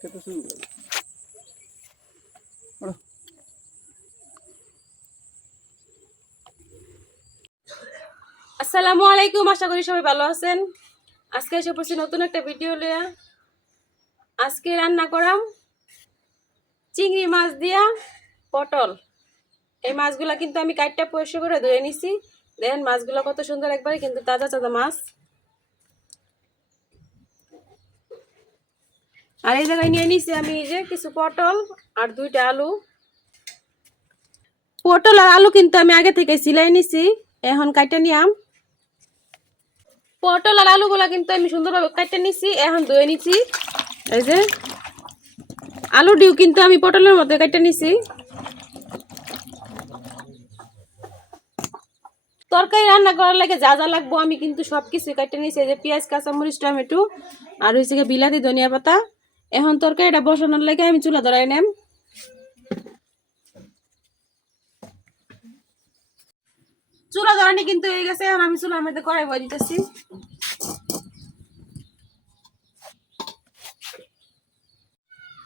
খেতে শুরু করে আসসালামু আলাইকুম, আশা করি সবাই ভালো আছেন। আজকে এসে পড়ছি নতুন একটা ভিডিও লিয়া আজকে রান্না করাম চিংড়ি মাছ দিয়া পটল। এই মাছগুলা কিন্তু আমি কাটটা পরিষ্কার করে ধুয়ে নিছি। দেখেন মাছগুলো কত সুন্দর একবারে কিন্তু তাজা তাজা মাছ। আর এই জায়গায় নিয়ে নিছি আমি এই যে কিছু পটল আর দুইটা আলু। পটল আর আলু কিন্তু আমি আগে থেকে সিলাই নিছি, এখন কাইটা নিয়াম। পটল আর আলুগুলা কিন্তু আমি সুন্দরভাবে কাইটা নিছি, এখন ধুয়ে নিছি। এই যে আলু ডিউ কিন্তু আমি পটলের মধ্যে কাইটা নিছি। তরকারি রান্না করার লাগে যা যা লাগবো আমি কিন্তু সব কিছু কাটে নিছি। এই যে পেঁয়াজ, কাঁচামরিচ, টমেটো আর হয়েছে বিলাতি, ধনিয়া পাতা। এখন তরকারিটা বসানোর লাগে আমি চুলা ধরাই নেম। চুলা ধরানি কিন্তু হয়ে গেছে, এখন আমি চুলার মধ্যে কড়াই বয়ে দিতেছি।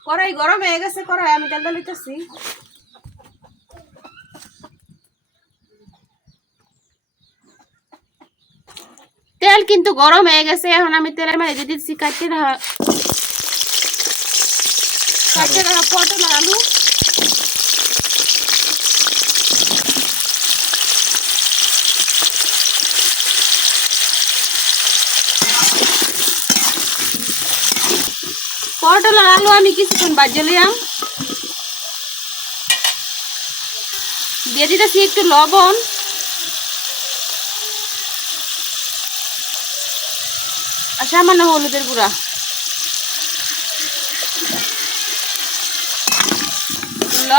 কড়াই গরম হয়ে গেছে, কড়াই আমি তেল লইতেছি তেল কিন্তু গরম হয়ে গেছে, এখন আমি তেলের দিয়ে দিচ্ছি কাটতে কাটতে রাখা পটল, আলু। পটল আর আলু আমি কিছুক্ষণ বাজে লিয়াম দিয়ে দিতেছি একটু লবণ। আর সামান্য হলুদের গুঁড়া।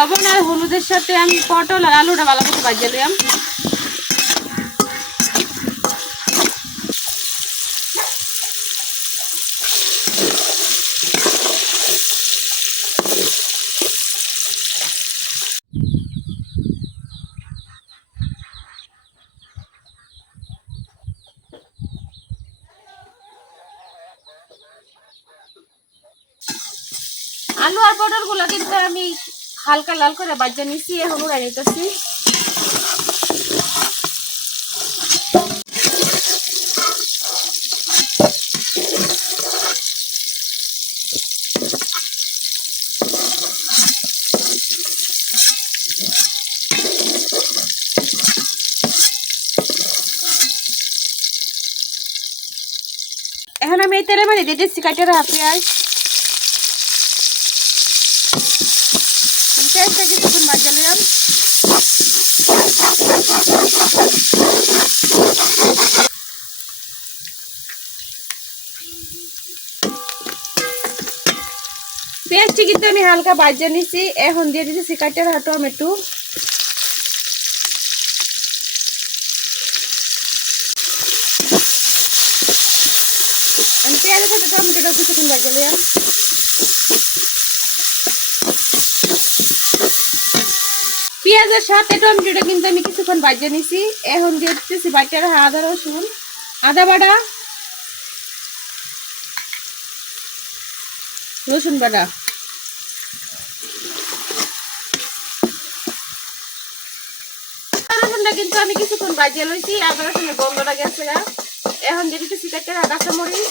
লবণ আর হলুদের সাথে আমি পটল আর আলুটা ভালো করে বাজিয়ে লিয়াম আলু আর পটলগুলো কিন্তু আমি হালকা লাল করে বাজ্যা নিছি, এখন উড়াই নিতেছি। এখন আমি এই তেলের মধ্যে দিয়ে দিচ্ছি কাটের পেঁয়াজ পেঁয়াজটা কিছুক্ষণ ভাজা নিলাম পেঁয়াজটি কিন্তু আমি হালকা ভাজা নিছি। এখন দিয়ে দিতেছি কাটের টমেটো আমি পেঁয়াজের সাথে কিছুক্ষণ ভাজা নিলাম পেঁয়াজের সাথে টমেটোটা কিন্তু আমি কিছুক্ষণ বাজিয়ে নিছি। এখন দিয়ে দিতেছি বাটিয়ার আদা, রসুন, আদা বাটা, রসুন বাটা আদা রসুনটা কিন্তু আমি কিছুক্ষণ বাজিয়ে লইছি আদা রসুনের গন্ধটা গেছে গা। এখন দিয়ে দিতেছি কাটে কাঁচামরিচ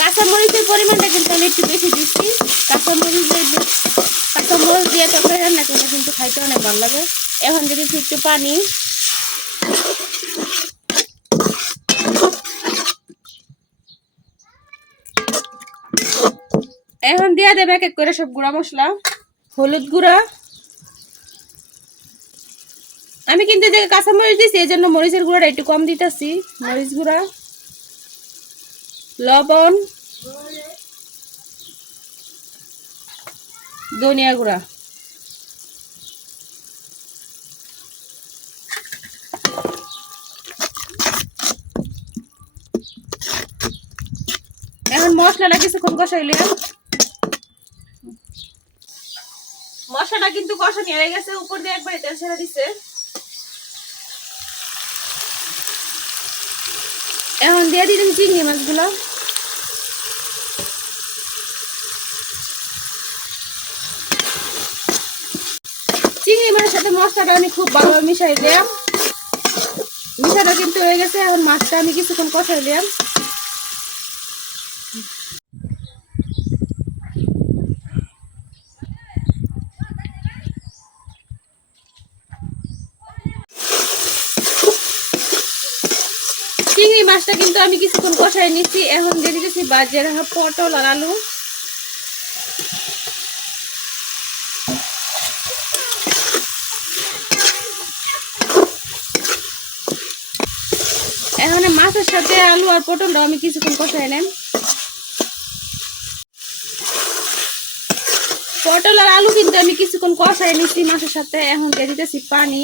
কাঁচামরিচের পরিমাণটা কিন্তু আমি একটু বেশি দিচ্ছি। কাঁচামরিচ কাঁচামরিচ দিয়ে তরকারি রান্না করলে কিন্তু খাইতে অনেক ভালো লাগে। এখন যদি একটু পানি এখন দিয়ে দেবে এক এক করে সব গুঁড়া মশলা, হলুদ গুঁড়া। আমি কিন্তু যে কাঁচামরিচ দিচ্ছি এই জন্য মরিচের গুঁড়াটা একটু কম দিতেছি। মরিচ গুঁড়া, লবণ, ধনিয়া গুঁড়া। এখন মশলাটা কিছুক্ষণ কষাইলে মশলাটা কিন্তু কষানি হয়ে গেছে, উপর দিয়ে একবারে তেল ছেড়ে দিছে। এখন দিয়ে দিলাম চিংড়ি মাছগুলো। চিংড়ি মাছের সাথে মশলাটা আমি খুব ভালোভাবে মিশাই দিলাম। মিশাটা কিন্তু হয়ে গেছে, এখন মাছটা আমি কিছুক্ষণ কষাই দিলাম। চিংড়ি মাছটা কিন্তু আমি কিছুক্ষণ কষাই নিচ্ছি। এখন দিয়ে দিতেছি বাজে রাখা পটল আর আলু। এখন মাছের সাথে আলু আর পটলটাও আমি কিছুক্ষণ কষাই নেন। পটল আর আলু কিন্তু আমি কিছুক্ষণ কষাই নিচ্ছি মাছের সাথে। এখন দিয়ে দিতেছি পানি।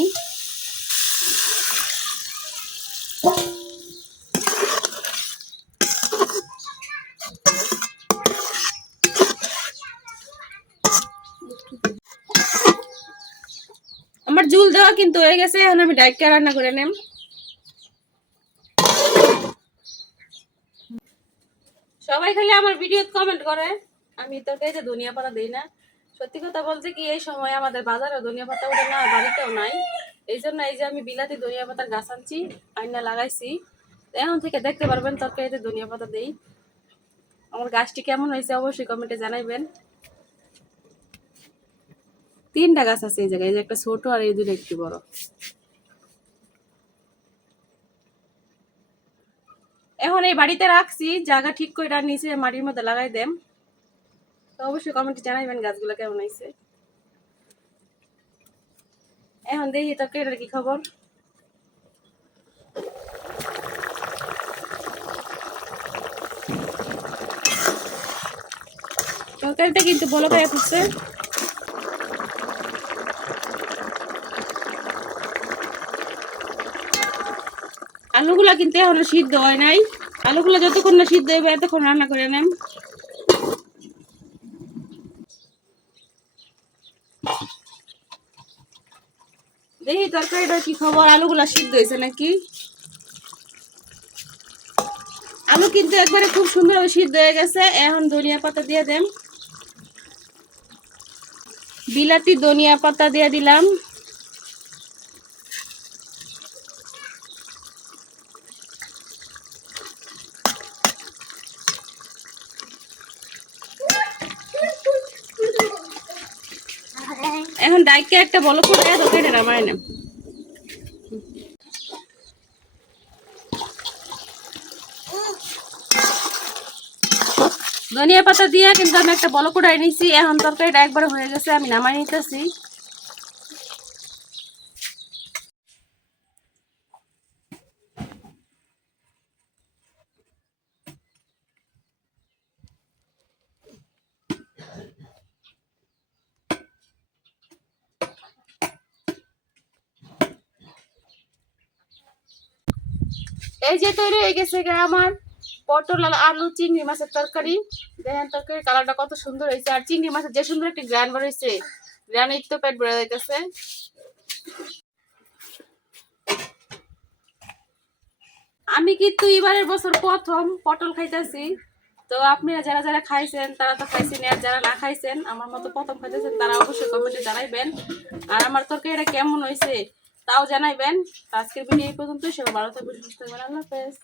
কিন্তু হয়ে গেছে, এখন আমি ডাইটটা রান্না করে নেম। সবাই খালি আমার ভিডিও কমেন্ট করে। আমি তরকারিতে ধনিয়া পাতা দিই না। সত্যি কথা বলতে কি, এই সময় আমাদের বাজারে ধনিয়া পাতা ওঠে না, বাড়িতেও নাই। এই জন্য এই যে আমি বিলাতি ধনিয়া পাতার গাছ আনছি, আইনা লাগাইছি। এখন থেকে দেখতে পারবেন তরকারিতে ধনিয়া পাতা দিই। আমার গাছটি কেমন হয়েছে অবশ্যই কমেন্টে জানাইবেন। তিনটা গাছ আছে এই জায়গায়, এই যে একটা ছোট আর এই দুটো একটু বড়। এখন এই বাড়িতে রাখছি, জায়গা ঠিক করে নিচে মাটির মধ্যে লাগাই দেম। তো অবশ্যই কমেন্টে জানাইবেন গাছগুলো কেমন হয়েছে। এখন দেখি তোকে এটার কি খবর। তরকারিটা কিন্তু বলো করে ফুটছে। আলুগুলা কিন্তু এখনও সিদ্ধ হয় নাই। আলুগুলো যতক্ষণ না সিদ্ধ হবে এতক্ষণ রান্না করে নেন। দেখি তরকারিটার কি খবর? আলুগুলা সিদ্ধ হয়েছে নাকি? আলু কিন্তু একবারে খুব সুন্দরভাবে সিদ্ধ হয়ে গেছে। এখন ধনিয়া পাতা দিয়ে দেন। বিলাতি ধনিয়া পাতা দিয়ে দিলাম। ডাইকে একটা বলো তরকারিটা নামায় নেম ধনিয়া পাতা দিয়ে কিন্তু আমি একটা বলো কুড়াই নিছি, এখন তরকারিটা একবার হয়ে গেছে, আমি নামাই নিতেছি। এই যে তৈরি হয়ে গেছে গা আমার পটল আর আলু, চিংড়ি মাছের তরকারি। দেখেন তরকারি কালারটা কত সুন্দর হয়েছে। আর চিংড়ি মাছের যে সুন্দর একটি গ্রান বেরোয়েছে গ্রানের তো পেট বেড়ে যাইতেছে। আমি কিন্তু এবারের বছর প্রথম পটল খাইতেছি। তো আপনারা যারা যারা খাইছেন, তারা তো খাইছেন, আর যারা না খাইছেন, আমার মতো প্রথম খাইতেছেন, তারা অবশ্যই কমেন্টে জানাইবেন। আর আমার তরকারিটা কেমন হয়েছে? তাও জানাইবেন। আজকের ভিডিও এই পর্যন্ত সবাই ভালো থাকবেন সুস্থ থাকবেন। আল্লাহ হাফেজ।